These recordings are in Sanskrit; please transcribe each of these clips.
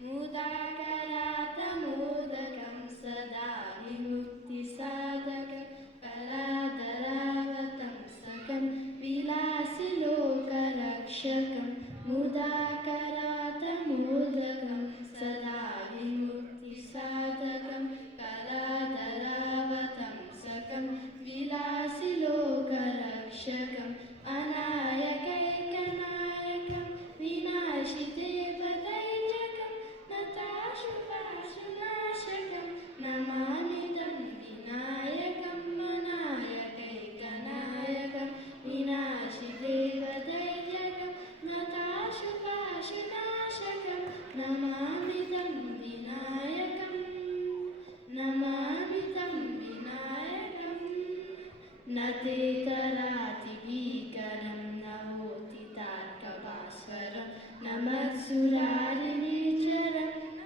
मुदाकरातमोदकं सदा विमुक्तिसाधकं कलाधरावतं सकं विलासिलोकरक्षकं मुदाकरातमोदकं सदा विमुक्तिसाधकं कलाधरावतं सकं विलासिलोकरक्षकम् अनायकैकनायकं विनाशिते पदैर्जकं नताशुभाशुनाशकं नमामि तं विनायकं अनायकैकनायकं विनाशिते पदैर्जकं नताशुभाशुनाशकं नमामि तं विनायकं नमामि तं विनायकम् न ते तरातिभीकरं न होति तार्कभास्वरं न मत्सुरारिनिर्झरं न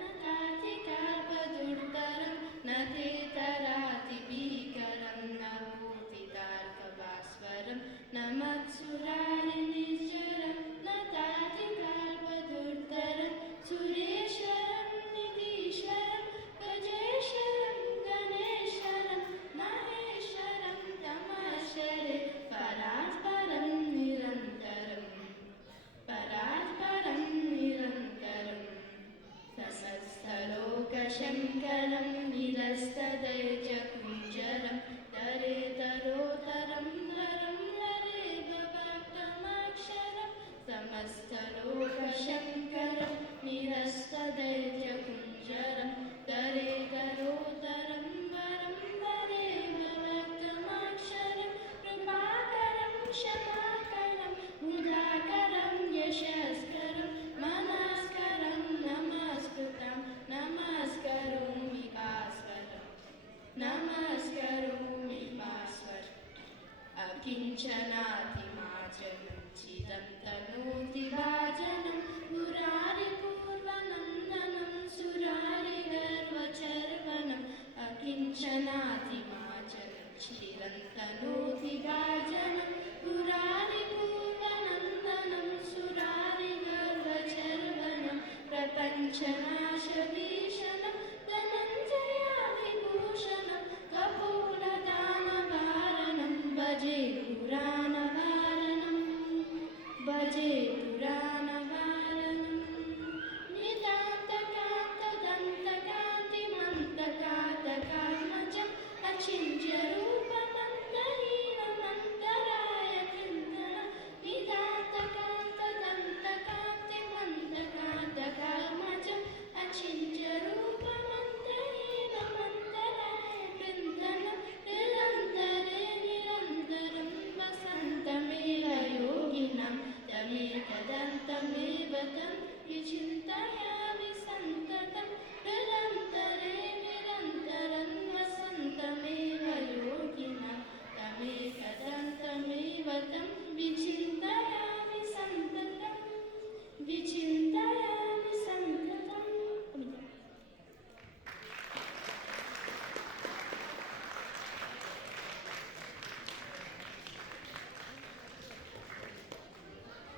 तातिकाल्पदुर्धरं न ते तरातिभीकरं न होति तार्कभास्वरं न मत्सुरारिनिर्झरं न तातिकाल्पदुर्धरं सुरेश्वरं निधीश्वरं गजेश्वरं गणेश्वरं महेश्वरं तमाश्वरे परात्परं निरन्तरं परात्परं निरन्तरं सशस्तलोकशङ्करं निरस्तदैर्यकुञ्जरं दरेतरोतरं नरं नरे भवक्तमक्षरं समस्तलोकशङ्करं निरस्तदैर्यकुञ्जरं दरेतरोतरं वरं वरे भवक्तमक्षरं कृपाकरं क्षमाकरं मुदाकरं यशस्करं मनस्करं नमस्कृतं नमस्करोमि भास्वरं नमस्करोमि भास्वरम् अकिञ्चनातिमाचनं चिदं तनोति भाजनं मुरारिपूर्वनन्दनं सुरारिगर्वचर्वणम् अकिञ्चनातिमाचनं चिरं तनोति भाजनं मुरारिपूर्वनन्दनं सुरारिगर्वचर्वणं प्रपञ्चना